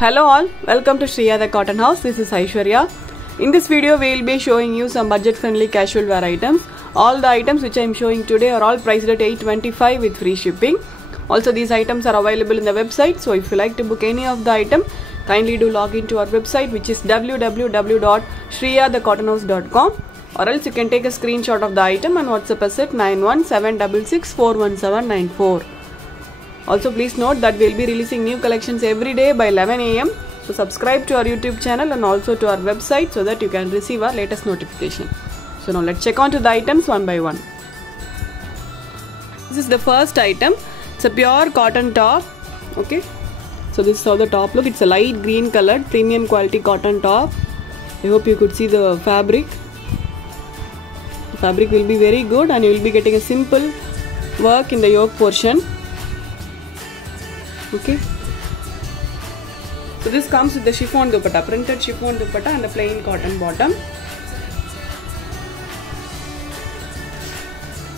Hello all, welcome to Shriya the Cotton House. This is Aishwarya. In this video we will be showing you some budget friendly casual wear items. All the items which I am showing today are all priced at $825 with free shipping. Also these items are available in the website, so if you like to book any of the item, kindly do log into our website, which is www.shriyathecottonhouse.com, or else you can take a screenshot of the item and WhatsApp us at 91766411794. Also please note that we will be releasing new collections every day by 11 am. So subscribe to our YouTube channel and also to our website so that you can receive our latest notification. So now let's check on to the items one by one. This is the first item. It's a pure cotton top. Okay. So this is how the top look. It's a light green colored premium quality cotton top. I hope you could see the fabric. The fabric will be very good and you will be getting a simple work in the yoke portion. Okay, so this comes with the chiffon dupatta, printed chiffon dupatta and a plain cotton bottom.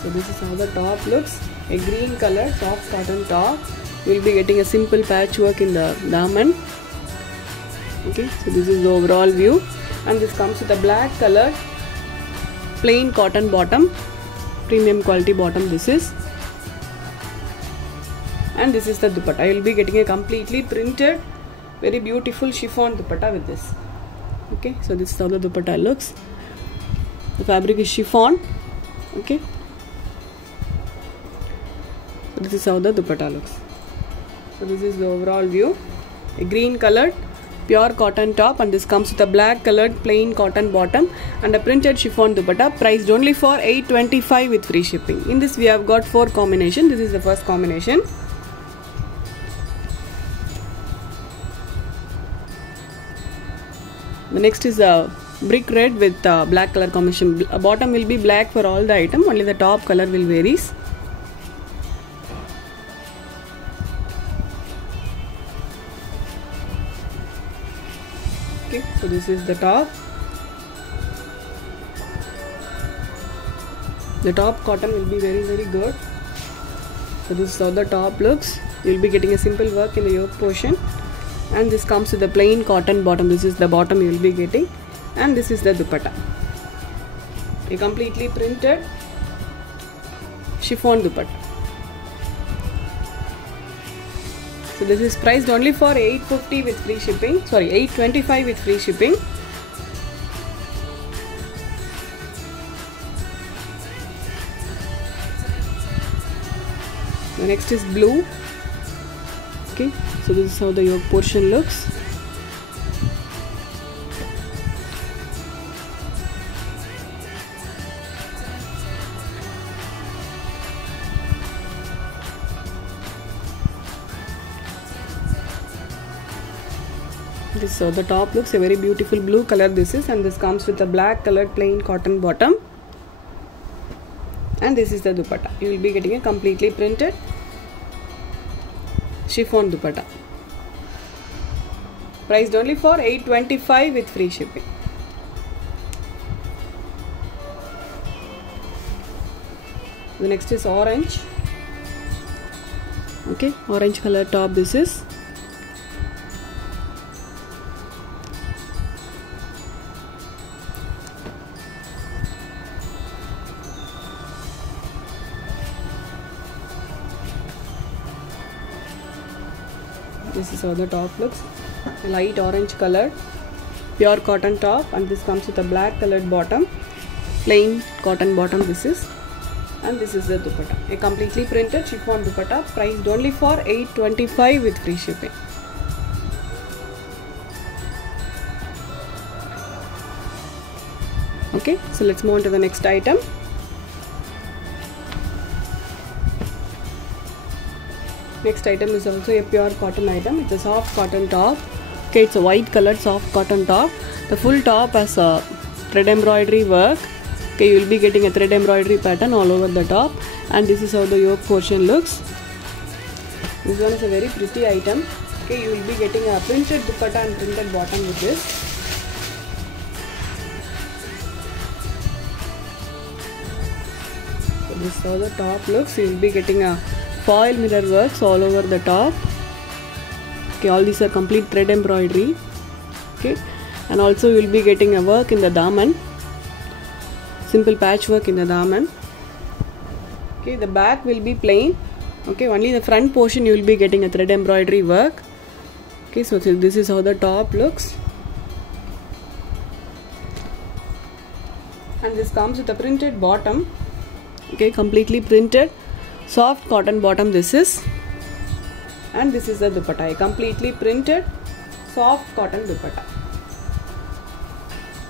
So this is how the top looks, a green color soft cotton top. You will be getting a simple patchwork in the daman. Okay, so this is the overall view, and this comes with a black color plain cotton bottom, premium quality bottom this is. And this is the dupatta. You will be getting a completely printed, very beautiful chiffon dupatta with this. Okay, so this is how the dupatta looks. The fabric is chiffon. Okay, so this is how the dupatta looks. So this is the overall view. A green colored pure cotton top, and this comes with a black colored plain cotton bottom and a printed chiffon dupatta, priced only for $825 with free shipping. In this we have got 4 combinations. This is the first combination. The next is a brick red with black color combination. Bottom will be black for all the item, only the top color will varies. Okay, so this is the top. The top cotton will be very good. So this is how the top looks. You will be getting a simple work in the yoke portion. And this comes with a plain cotton bottom. This is the bottom you will be getting, and this is the dupatta, a completely printed chiffon dupatta. So this is priced only for $850 with free shipping. Sorry, $825 with free shipping. The next is blue. Okay, so this is how the yoke portion looks. This is how the top looks, a very beautiful blue color this is, and this comes with a black colored plain cotton bottom. And this is the dupatta. You will be getting a completely printed chiffon dupatta, priced only for $825 with free shipping. The next is orange. Okay, orange color top this is. This is how the top looks, a light orange color pure cotton top, and this comes with a black colored bottom, plain cotton bottom this is, and this is the dupatta, a completely printed chiffon dupatta, priced only for $825 with free shipping. Okay, so let's move on to the next item. Next item is also a pure cotton item. It's a soft cotton top. Okay, it's a white colored soft cotton top. The full top has a thread embroidery work. Okay, you will be getting a thread embroidery pattern all over the top, and this is how the yoke portion looks. This one is a very pretty item. Okay, you will be getting a printed dupatta and printed bottom with this. So this is how the top looks. You will be getting a foil mirror works all over the top. Okay, all these are complete thread embroidery. Okay, and also you will be getting a work in the daman, simple patchwork in the daman. Okay, the back will be plain. Okay, only the front portion you will be getting a thread embroidery work. Okay, so this is how the top looks, and this comes with a printed bottom. Okay, completely printed, soft cotton bottom this is, and this is the dupatta, a completely printed soft cotton dupatta.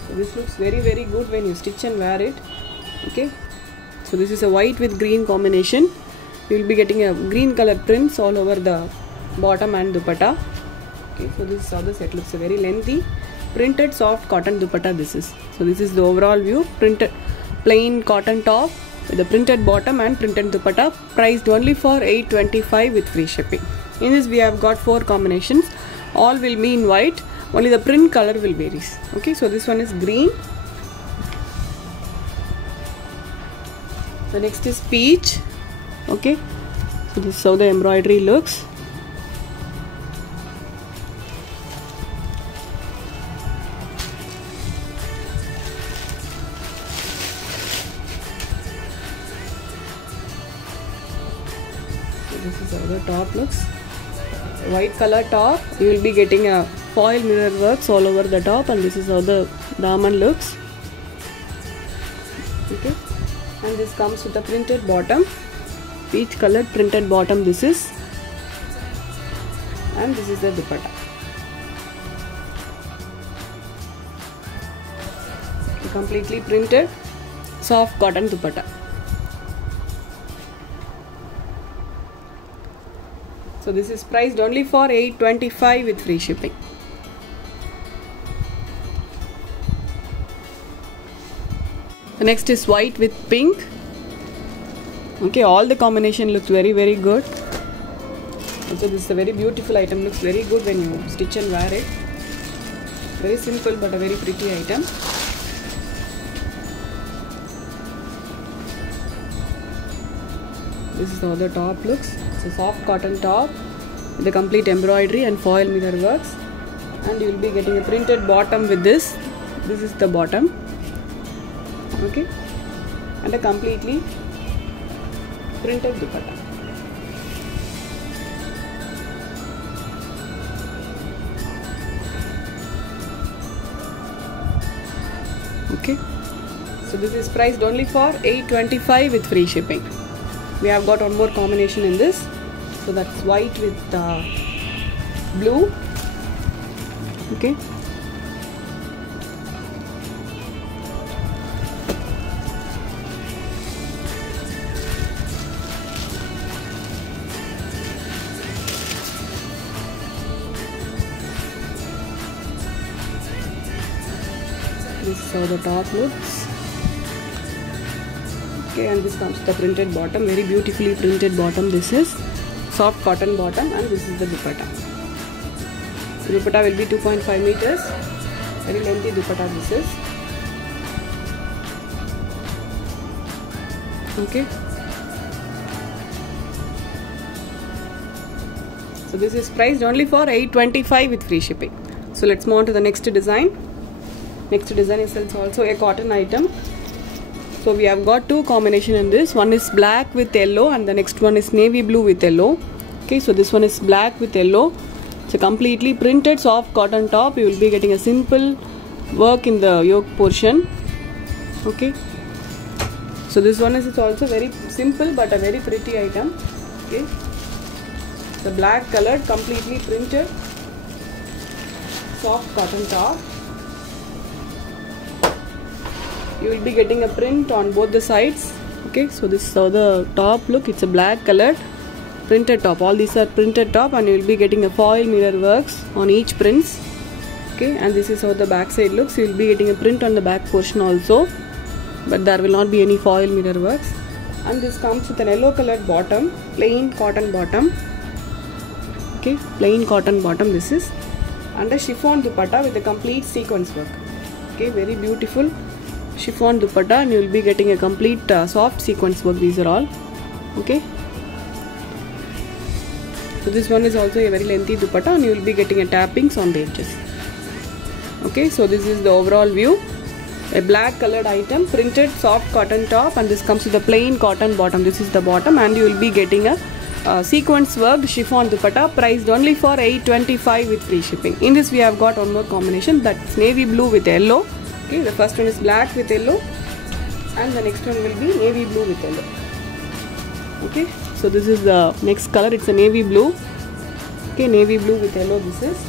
So this looks very good when you stitch and wear it. Okay, so this is a white with green combination. You will be getting a green color prints all over the bottom and dupatta. Okay, so this is how the set looks, a very lengthy printed soft cotton dupatta this is. So this is the overall view, printed plain cotton top with the printed bottom and printed dupatta, priced only for $825 with free shipping. In this we have got 4 combinations, all will be in white, only the print color will vary. Okay, so this one is green, the next is peach. Okay, so this is how the embroidery looks. This is how the top looks, white color top. You will be getting a foil mirror works all over the top, and this is how the daman looks. Okay, and this comes with a printed bottom, peach colored printed bottom this is, and this is the dupatta. Completely printed soft cotton dupatta. So this is priced only for $825 with free shipping. The next is white with pink. Okay, all the combination looks very good. Also this is a very beautiful item, looks very good when you stitch and wear it. Very simple but a very pretty item. This is how the top looks. It's a soft cotton top with the complete embroidery and foil mirror works, and you will be getting a printed bottom with this. This is the bottom. Okay, and a completely printed dupatta. Okay, so this is priced only for $825 with free shipping. We have got one more combination in this, so that's white with blue. Okay, this is how the top looks. Okay, and this comes the printed bottom, very beautifully printed bottom this is, soft cotton bottom, and this is the dupatta. The dupatta will be 2.5 meters, very lengthy dupatta this is. Okay, so this is priced only for $825 with free shipping. So let's move on to the next design. Next design is also a cotton item. So we have got 2 combination in this. One is black with yellow, and the next one is navy blue with yellow. Okay, so this one is black with yellow. It's a completely printed soft cotton top. You will be getting a simple work in the yoke portion. Okay, so this one is also very simple but a very pretty item. Okay, the black colored completely printed soft cotton top. You will be getting a print on both the sides. Okay, so this is how the top look. It's a black colored printed top. All these are printed top, and you will be getting a foil mirror works on each prints. Okay, and this is how the back side looks. You will be getting a print on the back portion also, but there will not be any foil mirror works. And this comes with an yellow colored bottom, plain cotton bottom. Okay, plain cotton bottom this is, and a chiffon dupatta with a complete sequence work. Okay, very beautiful chiffon dupatta, and you will be getting a complete soft sequence work. These are all. Okay, So this one is also a very lengthy dupatta, and you will be getting a tappings on the edges. Okay, so this is the overall view. A black colored item, printed soft cotton top, and this comes with a plain cotton bottom. This is the bottom, and you will be getting a sequence worked chiffon dupatta, priced only for $825 with free shipping. In this we have got one more combination, that's navy blue with yellow. Okay, the first one is black with yellow, and the next one will be navy blue with yellow. Okay, so this is the next color, it's a navy blue. Okay, navy blue with yellow this is.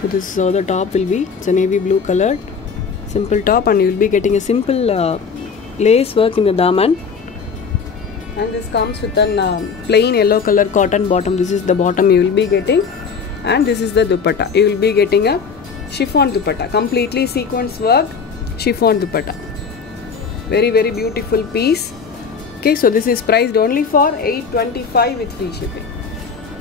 So this is how the top will be. It's a navy blue colored simple top, and you will be getting a simple lace work in the daman, and this comes with a plain yellow color cotton bottom. This is the bottom you will be getting, and this is the dupatta. You will be getting a chiffon dupatta, completely sequence work chiffon dupatta. Very very beautiful piece. Okay, so this is priced only for $825 with free shipping.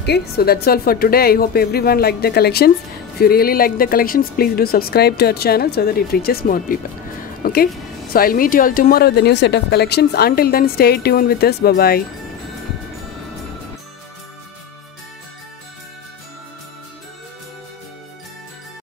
Okay, so that's all for today. I hope everyone liked the collections. If you really like the collections, please do subscribe to our channel so that it reaches more people. Okay, so I'll meet you all tomorrow with a new set of collections. Until then, stay tuned with us. Bye bye.